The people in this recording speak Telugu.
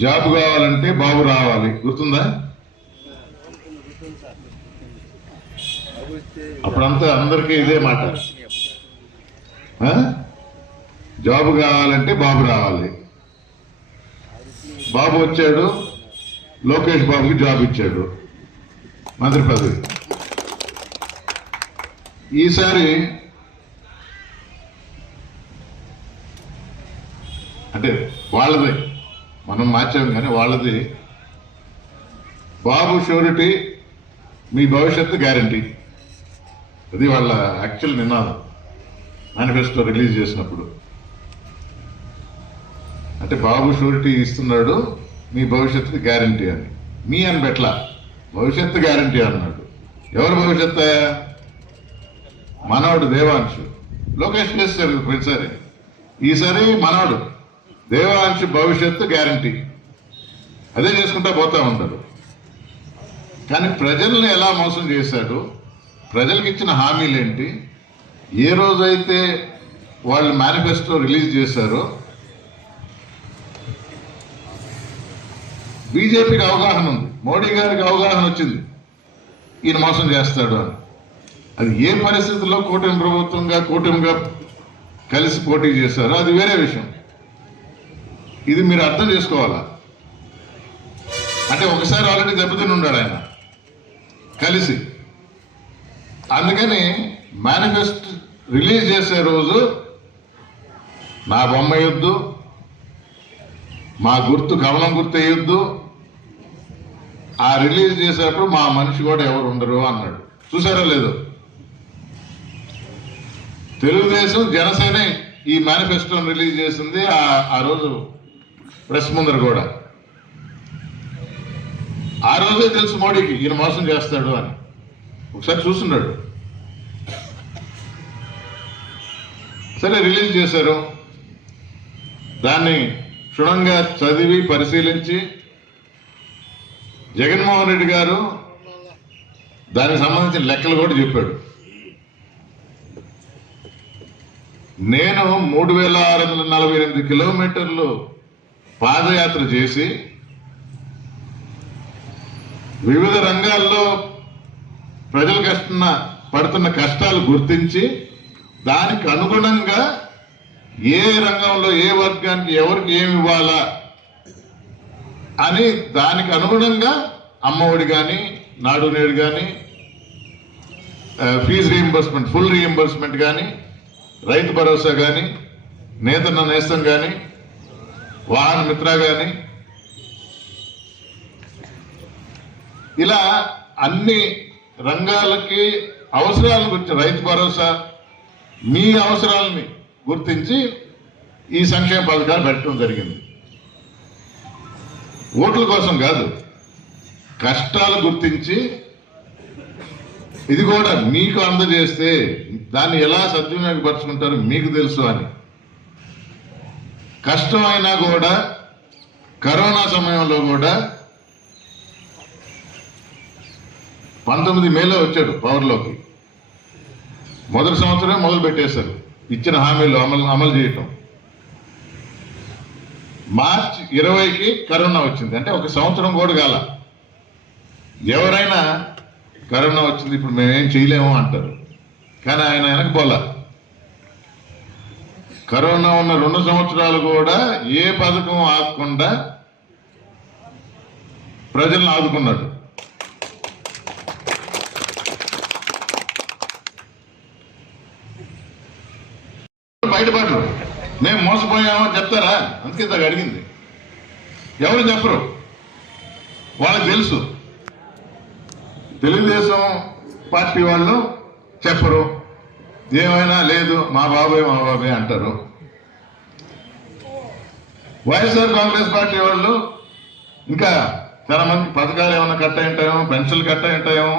జాబ్ కావాలంటే బాబు రావాలి, గుర్తుందా? అప్పుడంతా అందరికీ ఇదే మాట. జాబ్ కావాలంటే బాబు రావాలి. బాబు వచ్చాడు, లోకేష్ బాబుకి జాబ్ ఇచ్చాడు, మంత్రి పదవి. ఈసారి అంటే వాళ్ళది మనం మార్చాం, కానీ వాళ్ళది బాబు షూరిటీ, మీ భవిష్యత్తు గ్యారంటీ. అది వాళ్ళ యాక్చువల్ నినాదం మేనిఫెస్టో రిలీజ్ చేసినప్పుడు. అంటే బాబు షూరిటీ ఇస్తున్నాడు, మీ భవిష్యత్తు గ్యారంటీ అని. మీ అని పెట్ల, భవిష్యత్తు గ్యారంటీ అన్నాడు. ఎవరు భవిష్యత్తు? మనవడు దేవాంశు. లోకేష్ చేశారు ప్రతిసారి, ఈసారి మనవడు దేవాంశు భవిష్యత్తు గ్యారంటీ. అదే చేసుకుంటా పోతా ఉంటారు. కానీ ప్రజల్ని ఎలా మోసం చేశాడు, ప్రజలకు ఇచ్చిన హామీలు ఏంటి, ఏ రోజైతే వాళ్ళు మేనిఫెస్టో రిలీజ్ చేశారో బీజేపీకి అవగాహన ఉంది, మోడీ గారికి అవగాహన వచ్చింది ఈయన మోసం చేస్తాడు అని. అది ఏ పరిస్థితుల్లో కూటమిగా కలిసి పోటీ చేశారో అది వేరే విషయం. ఇది మీరు అర్థం చేసుకోవాలా. అంటే ఒకసారి ఆల్రెడీ దెబ్బతిని ఉన్నాడు ఆయన కలిసి. అందుకని మేనిఫెస్టో రిలీజ్ చేసే రోజు నా బొమ్మ వేయొద్దు, మా గుర్తు కమలం గుర్తు వేయొద్దు, ఆ రిలీజ్ చేసేటప్పుడు మా మనిషి కూడా ఎవరు ఉండరు అన్నాడు. చూసారో లేదు? తెలుగుదేశం జనసేన ఈ మేనిఫెస్టోని రిలీజ్ చేసింది ఆ రోజు ప్రెస్ ముందర కూడా. ఆ రోజే తెలుసు మోడీకి ఈయన మోసం చేస్తాడు అని. ఒకసారి చూస్తున్నాడు. సరే రిలీజ్ చేశారు. దాన్ని క్షుణ్ణంగా చదివి పరిశీలించి జగన్మోహన్ రెడ్డి గారు దానికి సంబంధించిన లెక్కలు కూడా చెప్పాడు. నేను 3648 కిలోమీటర్లు పాదయాత్ర చేసి వివిధ రంగాల్లో ప్రజలు పడుతున్న కష్టాలు గుర్తించి దానికి అనుగుణంగా ఏ రంగంలో ఏ వర్గానికి ఎవరికి ఏమి ఇవ్వాలా అని దానికి అనుగుణంగా అమ్మఒడి కానీ, నాడు నేడు కానీ, ఫీజు రీయింబర్స్మెంట్, ఫుల్ రీయింబర్స్మెంట్ కానీ, రైతు భరోసా కానీ, నేతన్న నేస్తం కానీ, వాహన మిత్ర కానీ, ఇలా అన్ని రంగాలకి అవసరాలను గురించి రైతు భరోసా, మీ అవసరాలని గుర్తించి ఈ సంక్షేమ పథకాలు పెట్టడం జరిగింది. ఓట్ల కోసం కాదు, కష్టాలు గుర్తించి ఇది కూడా మీకు అందజేస్తే దాన్ని ఎలా సద్వినియోగపరుచుకుంటారో మీకు తెలుసు అని. కష్టమైనా కూడా కరోనా సమయంలో కూడా 19 మేలో వచ్చాడు పవర్లోకి. మొదటి సంవత్సరమే మొదలు పెట్టేశారు ఇచ్చిన హామీలు అమలు చేయటం. మార్చి 20కి కరోనా వచ్చింది. అంటే ఒక సంవత్సరం కూడా కాల. ఎవరైనా కరోనా వచ్చింది ఇప్పుడు మేమేం చేయలేము అంటారు, కానీ ఆయన వెనక పోలా. కరోనా ఉన్న 2 సంవత్సరాలు కూడా ఏ పథకం ఆగకుండా ప్రజలను ఆదుకున్నాడు. బయటపడరు, మేము మోసపోయామని చెప్తారా? అందుకే ఇంతకు అడిగింది. ఎవరు చెప్పరు, వాళ్ళకి తెలుసు. తెలుగుదేశం పార్టీ వాళ్ళు చెప్పరు, ఏమైనా లేదు మా బాబాయ్ అంటారు. వైఎస్ఆర్ కాంగ్రెస్ పార్టీ వాళ్ళు ఇంకా చాలా మంది పథకాలు ఏమైనా కట్ అయి ఉంటాయేమో, పెన్షన్లు కట్ అయి ఉంటాయేమో,